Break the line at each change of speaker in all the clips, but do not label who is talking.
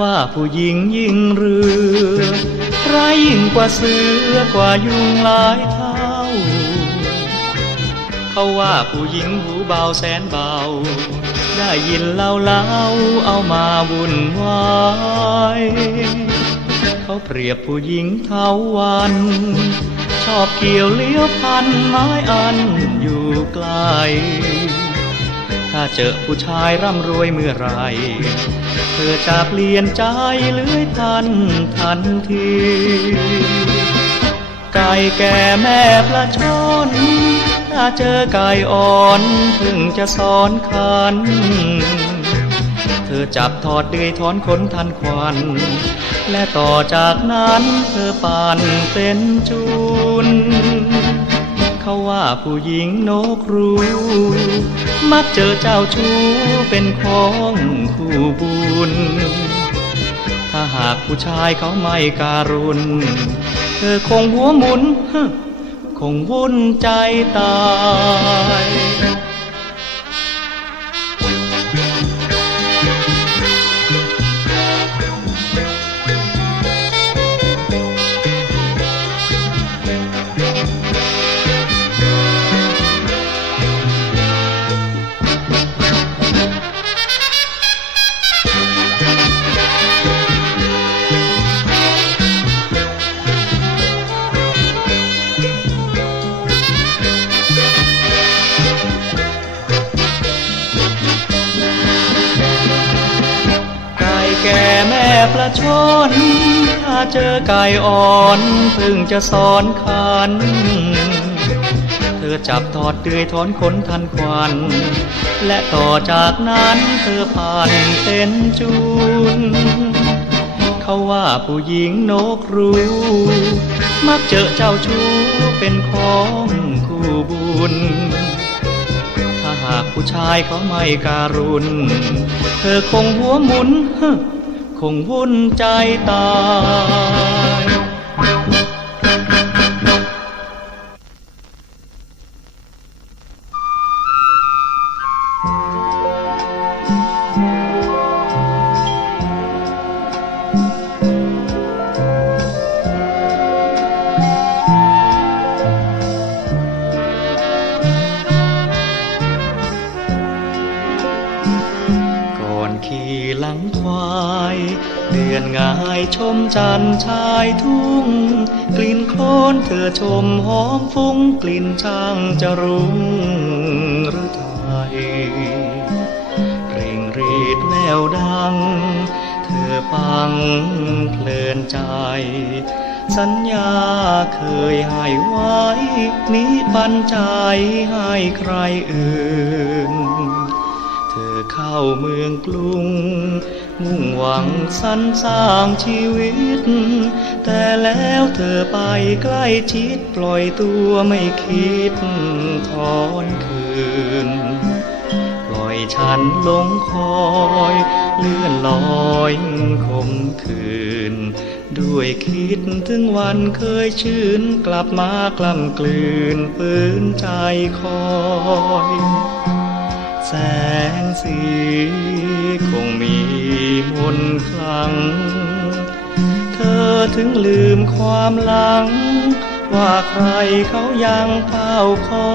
ว่าผู้หญิงยิ่งเรือร้ายยิ่งกว่าเสือกว่ายุงหลายเท่า เขาว่าผู้หญิงหูเบาแสนเบา ได้ยินเล่าเล่าเอามาวุ่นวายเขาเปรียบผู้หญิงเท่าวัน ชอบเกี่ยวเลี้ยวพันไม้อันอยู่ไกล ถ้าเจอผู้ชายร่ำรวยเมื่อไร เธอจะเปลี่ยนใจเลื้อยพันทันที ไก่แก่แม่ปลาชน ถ้าเจอไก่อ่อนเพิ่งจะสอนคัน เธอจับถอดเดือยถอนขนทันควัน และต่อจากนั้นเธอปั่นเป็นจูน เขาว่าผู้หญิงนกรู้ มักเจอเจ้าชู้เป็นของคู่บุญ ถ้าหากผู้ชายเขาไม่การุณ เธอคงหัวหมุนฮะคงวุ่นใจตาย เจอไก่อ่อนเพิ่งจะสอนคัน เธอจับถอดเดือยถอนขนทันควัน และต่อจากนั้นเธอผ่านเป็นจูน เขาว่าผู้หญิงนกรู้ มักเจอเจ้าชู้เป็นของคู่บุญถ้าหากผู้ชายเขาไม่การุณ เธอคงหัวหมุนฮ คงวุ่นใจตาย อนงายชมจันทร์ชายทุ่ง กลิ่นโคลนเธอชมหอมฟุ้งกลิ่นช่างจะรุ้งหรือไทยเร่งรีดแววดัง เธอฟังเพลินใจ สัญญาเคยให้ไว้นี้ปันใจให้ใครอื่น เธอเข้าเมืองกรุง มุ่งหวังสรรสร้างชีวิต แต่แล้วเธอไปใกล้ชิดปล่อยตัวไม่คิดถอนคืน ปล่อยฉันลงคอยเลื่อนลอยคมคืน ด้วยคิดถึงวันเคยชื่นกลับมากล่ำกลืนปืนใจคอย แสงสีคงมี นคลัง เธอถึงลืมความหลัง ว่าใครเขายังเฝ้าคอ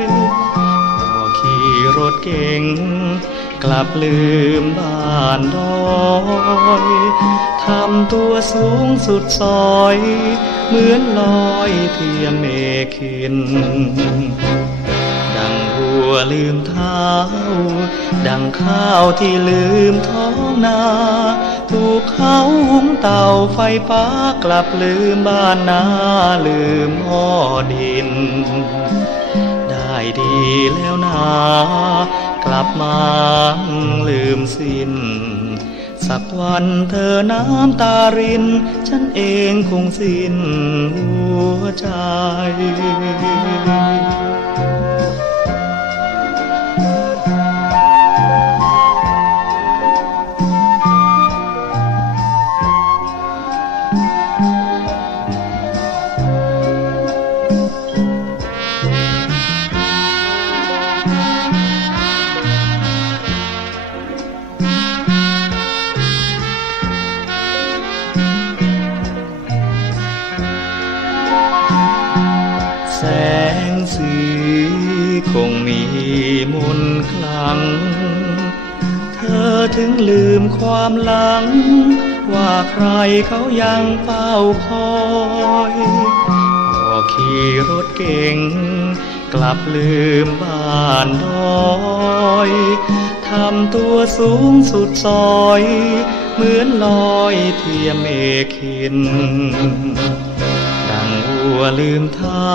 ยพอขี่รถเก่ง กลับลืมบ้านดอยทำตัวสูงสุดซอย เหมือนลอยเทียมเมฆิน ดัวลืมเท้า ดังข้าวที่ลืมท้องนา ถูกเขาหุงเต่าไฟฟ้ากลับลืมบ้านนาลืมหม้อดิน ได้ดีแล้วนา กลับมาลืมสิ้นสักวันเธอน้ำตาริน ฉันเองคงสิ้นหัวใจ
แส
งสีคงมีมนคลัง เธอถึงลืมความหลัง ว่าใครเขายังเฝ้าคอยพอขี่รถเก่ง กลับลืมบ้านดอยทำตัวสูงสุดซอย เหมือนลอยเทียมเมฆิน วัวลืมเท้า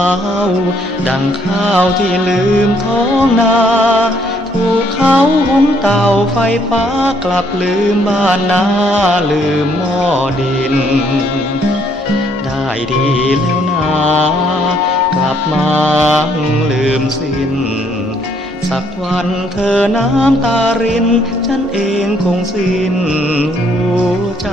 ดังข้าวที่ลืมท้องนาถูกเขาหุงเต่าไฟฟ้ากลับลืมบ้านนาลืมหม้อดิน ได้ดีแล้วนากลับมาลืมสิ้น สักวันเธอน้ำตาริน ฉันเองคงสิ้นหัวใจ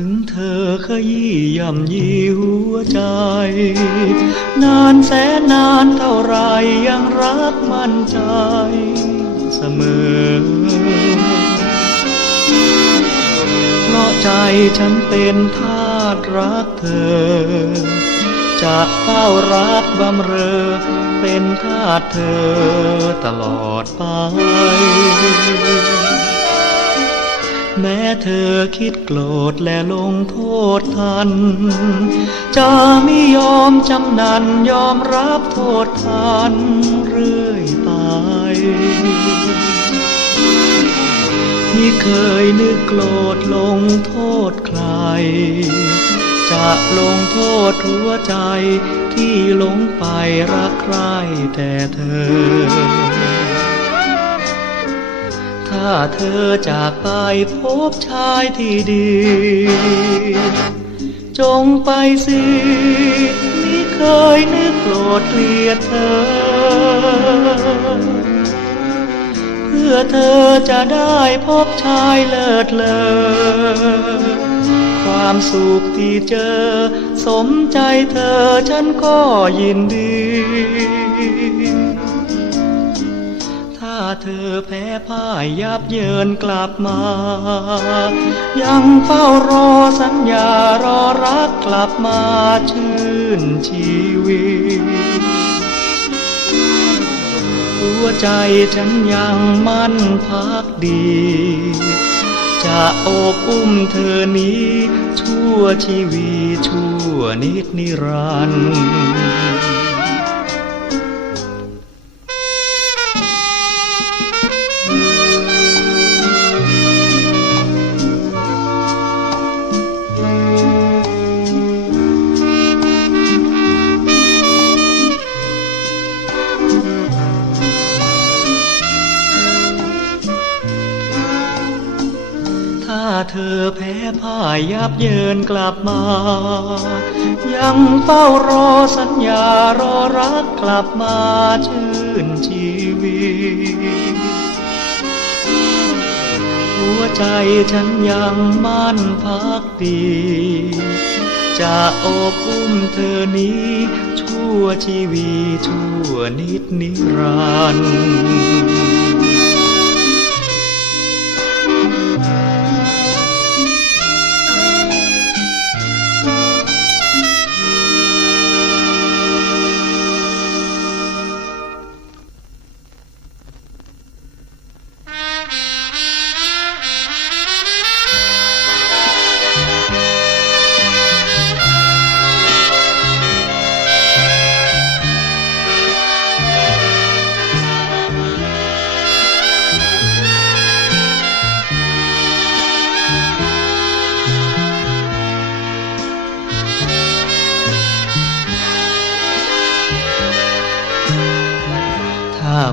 ถึงเธอขยี้ย่ำยีหัวใจ นานแสนนานเท่าไรยังรักมั่นใจเสมอ เพราะใจฉันเป็นทาสรักเธอ จะเฝ้ารักบำเรอ เป็นทาสเธอตลอดไป แม้เธอคิดโกรธและลงโทษทัน จะไม่ยอมจำนันยอมรับโทษทันเรื่อยไปมิเคยนึกโกรธลงโทษใคร จะลงโทษหัวใจที่หลงไปรักใครแต่เธอ ถ้าเธอจากไปพบชายที่ดี จงไปสิไมิเคยนึกโกรธเกลียดเธอ เพื่อเธอจะได้พบชายเลิศเลอความสุขที่เจอ สมใจเธอฉันก็ยินดี เธอแพ้พ่ายยับเยินกลับมา ยังเฝ้ารอสัญญารอรักกลับมาชื่นชีวิต หัวใจฉันยังมั่นพักดี จะโอบอุ้มเธอนี้ ชั่วชีวิตชั่วนิดนิรันดร์ เธอแพ้พ่ายยับเยินกลับมา ยังเฝ้ารอสัญญารอรักกลับมาชื่นชีวิต หัวใจฉันยังมั่นพักดี จะอบอุ้มเธอนี้ ชั่วชีวิตชั่วนิดนิรันดร์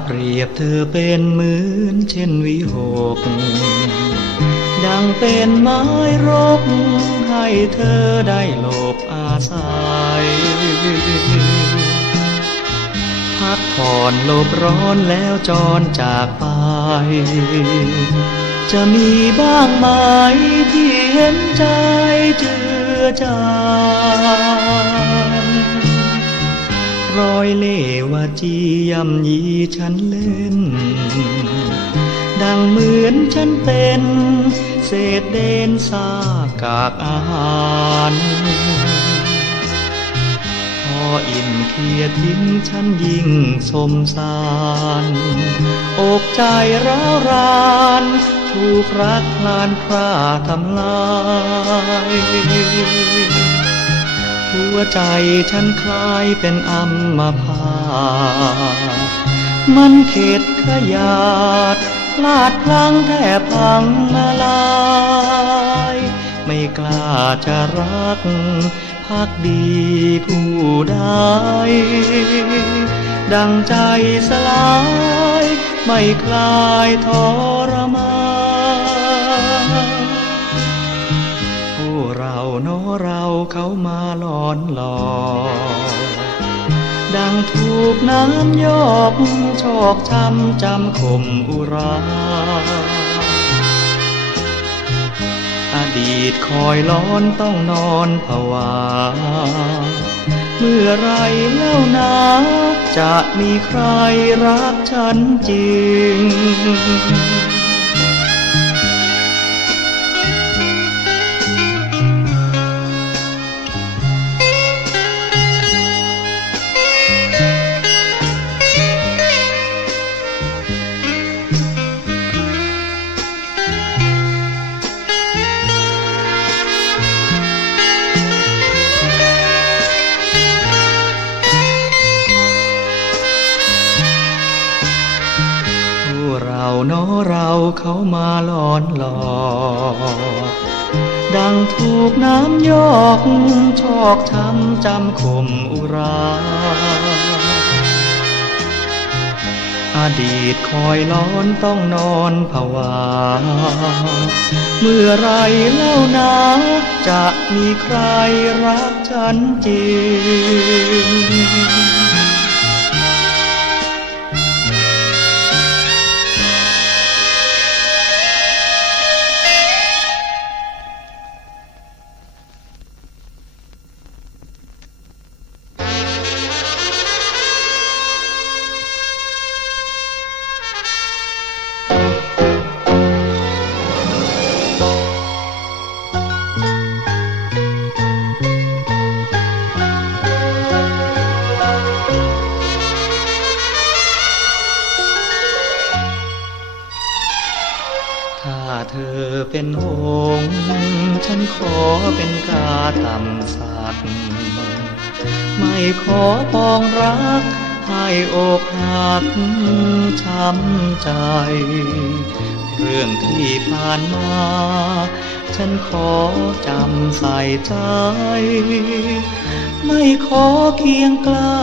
เปรียบเธอเป็นเหมือนเช่นวิหก ดังเป็นไม้รก ให้เธอได้หลบอาศัย พักผ่อนลบร้อนแล้วจรจากไป จะมีบ้างไหมที่เห็นใจเจือจาง รอยเล่วาจียำยีฉันเล่น ดังเหมือนฉันเป็นเศษเดนซากากอาหารพออิ่มเคียทิ้งฉันยิ่งสมสารอกใจร้าวรานถูกรักลานพราทำลาย หัวใจฉันคลายเป็นอัมพาตมันเข็ดขยาดพลาดพลั้งแทบพังมาลาย ไม่กล้าจะรักพักดีผู้ใดดังใจสลาย ไม่คลายทรมาน เขามาหลอนหลอดังถูกน้ำยอกชอกช้ำจำข่มอุราอดีตคอยร้อนต้องนอนผวา เมื่อไรเล่านาจะมีใครรักฉันจริง มาหลอนหลอกดังถูกน้ำยอกชอกช้ำจำข่มอุรา อดีตคอยร้อนต้องนอนผวา เมื่อไรเล่านาจะมีใครรักฉันจริง เธอเป็นหงฉันขอเป็นกาทำสัตว์ไม่ขอปองรักให้อกหักช้ำใจ เรื่องที่ผ่านมา ฉันขอจำใส่ใจ ไม่ขอเคียงใกล้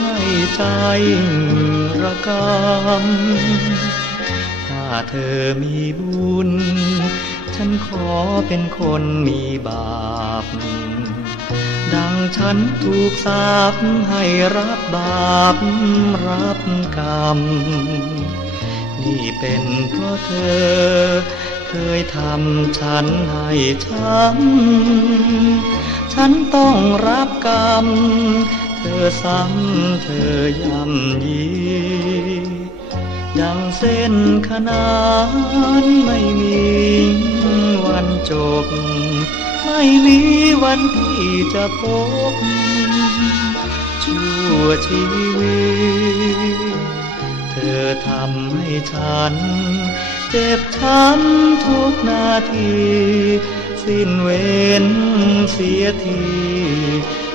ให้ใจระกำถ้าเธอมีบุญ ฉันขอเป็นคนมีบาปดังฉันถูกสาปให้รับบาปรับกรรม นี่เป็นเพราะเธอ เคยทำฉันให้ช้ำฉันต้องรับกรรม เธอซ้ำเธอย่ำยีดังเส้นขนานไม่มีวันจบ ไม่มีวันที่จะพบชั่วชีวิต อทำให้ฉัน เจ็บช้ำทุกนาที สิ้นเวรเสียที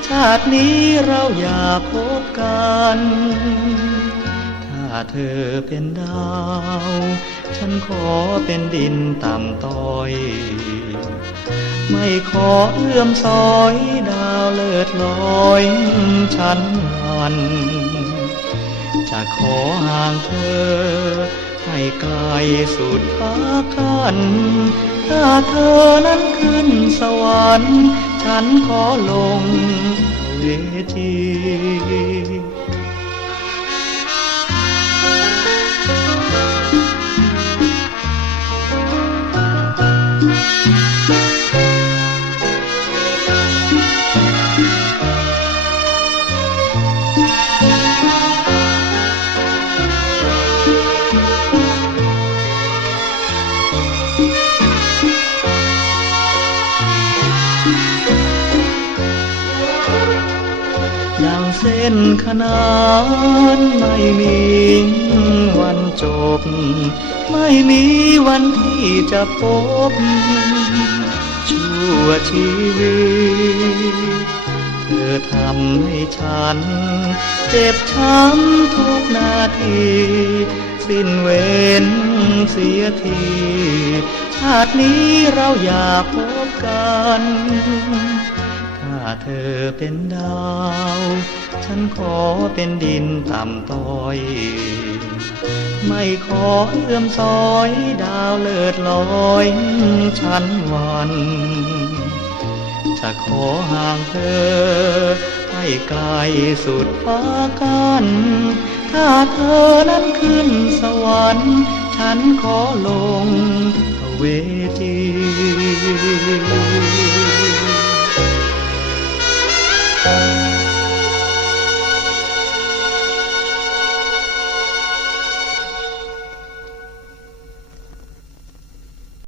ชาตินี้เราอย่าพบกัน ถ้าเธอเป็นดาว ฉันขอเป็นดินต่ำต้อย ไม่ขอเอื้อมซอยดาวเลิศลอยฉันวัน จะขอห่างเธอ ให้ไกลสุดฟ้ากัน ถ้าเธอนั้นขึ้นสวรรค์ ฉันขอลงเวที นานไม่มีวันจบ ไม่มีวันที่จะพบ ชั่วชีวิต เธอทำให้ฉัน เจ็บช้ำทุกนาที สิ้นเวรเสียที ชาตินี้เราอย่าพบกัน ถ้าเธอเป็นดาว ฉันขอเป็นดินต่ำต้อย ไม่ขอเอื้อมซอยดาวเลิศลอยฉันวัน จะขอห่างเธอ ให้ไกลสุดฟ้ากัน ถ้าเธอนั้นขึ้นสวรรค์ฉันขอลงเวที